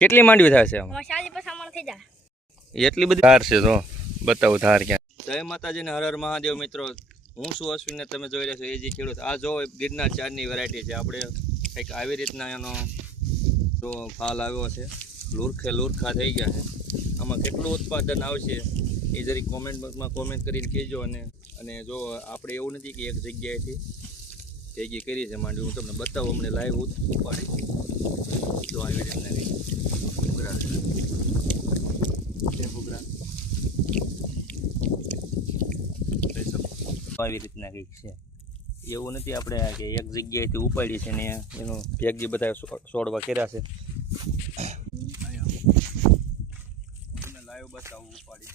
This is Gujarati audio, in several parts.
કેટલી માંડવી જા એટલી બધી ધાર છે તો બતાવું ધાર ક્યાં. જય માતાજીને હર હર મહાદેવ મિત્રો. હું શું અશ્વિન તમે જોઈ રહ્યા છો એ જે ખેડૂત. આ જો ગિરનાર ચારની વેરાયટી છે. આપણે કંઈક આવી રીતના એનો જો ફાલ આવ્યો છે. લુરખે લુરખા થઈ ગયા છે. આમાં કેટલું ઉત્પાદન આવશે એ જરી કોમેન્ટ બોક્સમાં કોમેન્ટ કરીને કહેજો અને અને જો આપણે એવું નથી કે એક જગ્યાએથી ભેગી કરી છે માંડવી હું તમને બતાવું અમને લાઈવ ઉપાડી. જો આવી રીતના જોઈ શકો. આવી રીતના કંઈક છે. એવું નથી આપણે કે એક જગ્યાએથી ઉપાડી છે ને એનું ભેગી બધા છોડવા કર્યા છે. લાઈવ બતાવું ઉપાડી.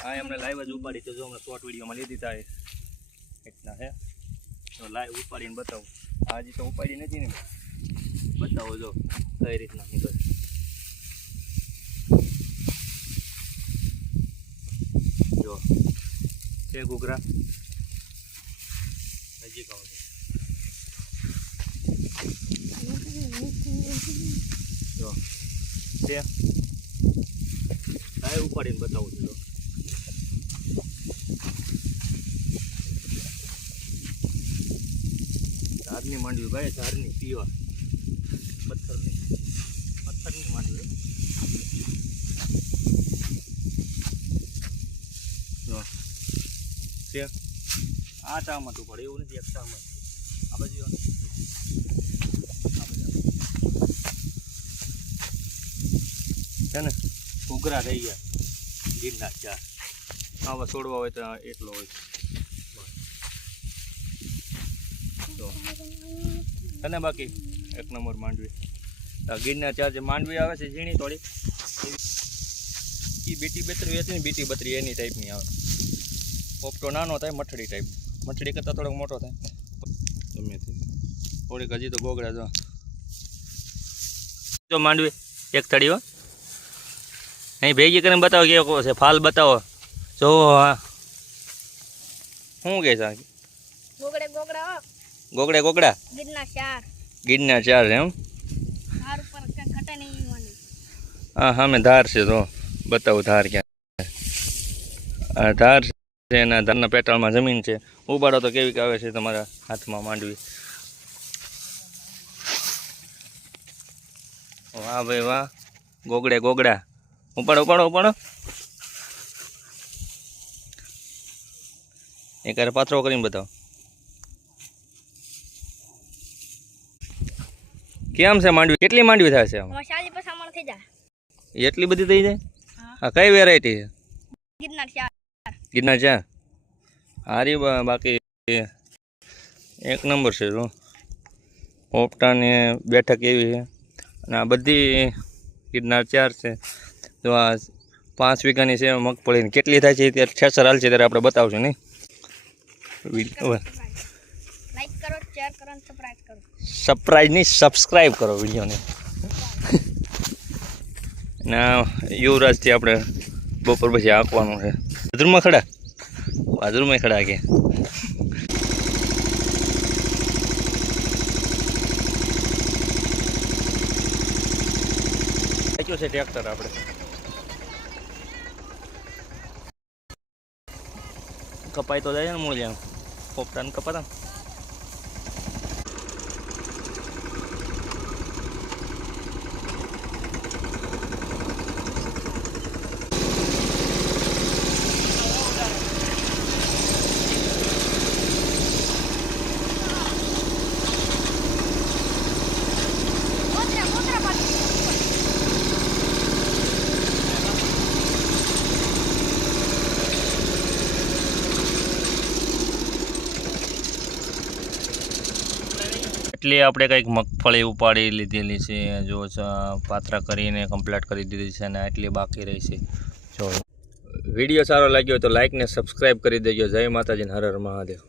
હા એમને લાઈવ જ ઉપાડી તો જો અમને શોર્ટ વિડીયોમાં લીધી તા એ. રીતના છે. તો લાઈવ ઉપાડીને બતાવું. આજે તો ઉપાડી નથી ને. બતાવો જો, કઈ રીતના નીકળે જો, છે ઘૂઘરા. હજી આવો જો, છે. ઉપાડીને બતાવું છું ધારની માંડવી ભાઈ ધારની પીવા પથ્થરની. પથ્થરની માંડવી. આ ચામ હતું પડે, એવું નથી, એક ચામ. જો. આ છે ને? ઘૂઘરા થઈ ગયા. ગીરના ચાર. આવા છોડવા હોય તો એટલો હોય. તો. અને બાકી, એક નંબર માંડવી. ગીરના ચાર જે માંડવી આવે છે, ઝીણી થોડી એ બીટી બત્રી હતી ને, બીટી બત્રી એની ટાઈપની આવે. પોપટો નાનો થાય, મઠડી ટાઈપ મઠડી કરતાં થોડોક મોટો થાય. ગમે તે થોડીક હજી તો ગોગડા જો. જો માંડવી, એક થળી હો. અહીં ભેગી કરીને બતાવો કેવો છે. ફાલ બતાવો. જો હા. શું કહે છે? ગોગડા ગોગડે ગોગડે ગોગડા? ગીરના ચાર. ગીરના ચાર એમ? ધાર ઉપર કઈ ઘટે નહીં માંડી હા હા મેં ધાર છે તો બતાવું ધાર ક્યાં આ ધાર છે એના ધારના પેટાળમાં જમીન છે. ઉબાડો તો કેવી આવે છે તમારા હાથમાં માંડવી. વાહ ભાઈ વાહ. ગોગડે ગોગડા. ઉપાડો ઉપાડો ઉપાડો. એક પાથરો કરીને બતાવો. કેમ છે માંડવી? કેટલી માંડવી જા એટલી બધી થઈ જાય? હા. કઈ વેરાયટી છે? ગિરનાર ચા હારી બાકી એક નંબર છે જો. પોપટાની બેઠક એવી છે. અને આ બધી ગિરનાર ચાર છે. તો આ પાંચ વીઘાની છે મગફળીની. કેટલી થાય છે ત્યારે છેસર હાલ છે ત્યારે આપણે બતાવશું નહીં? કરો નહીં સબસ્ક્રાઈબ કરો વિડીયોને અને યુવરાજથી આપણે બપોર પછી આંકવાનું છે બાજુમાં ખડા બાજુમાં ખડા કે છે ટ્રેક્ટર આપણે કપાઈ તો જાય ને મૂળ પોપટાને કપાતા એટલે આપણે કંઈક મગફળી ઉપાડી લીધેલી છે, જો પાત્રા કરીને કમ્પ્લીટ કરી દીધી છે અને આટલી બાકી રહી છે. જો. વીડિયો સારો લાગ્યો તો લાઇકને સબસ્ક્રાઈબ કરી દેજો. જય માતાજી હર હર મહાદેવ.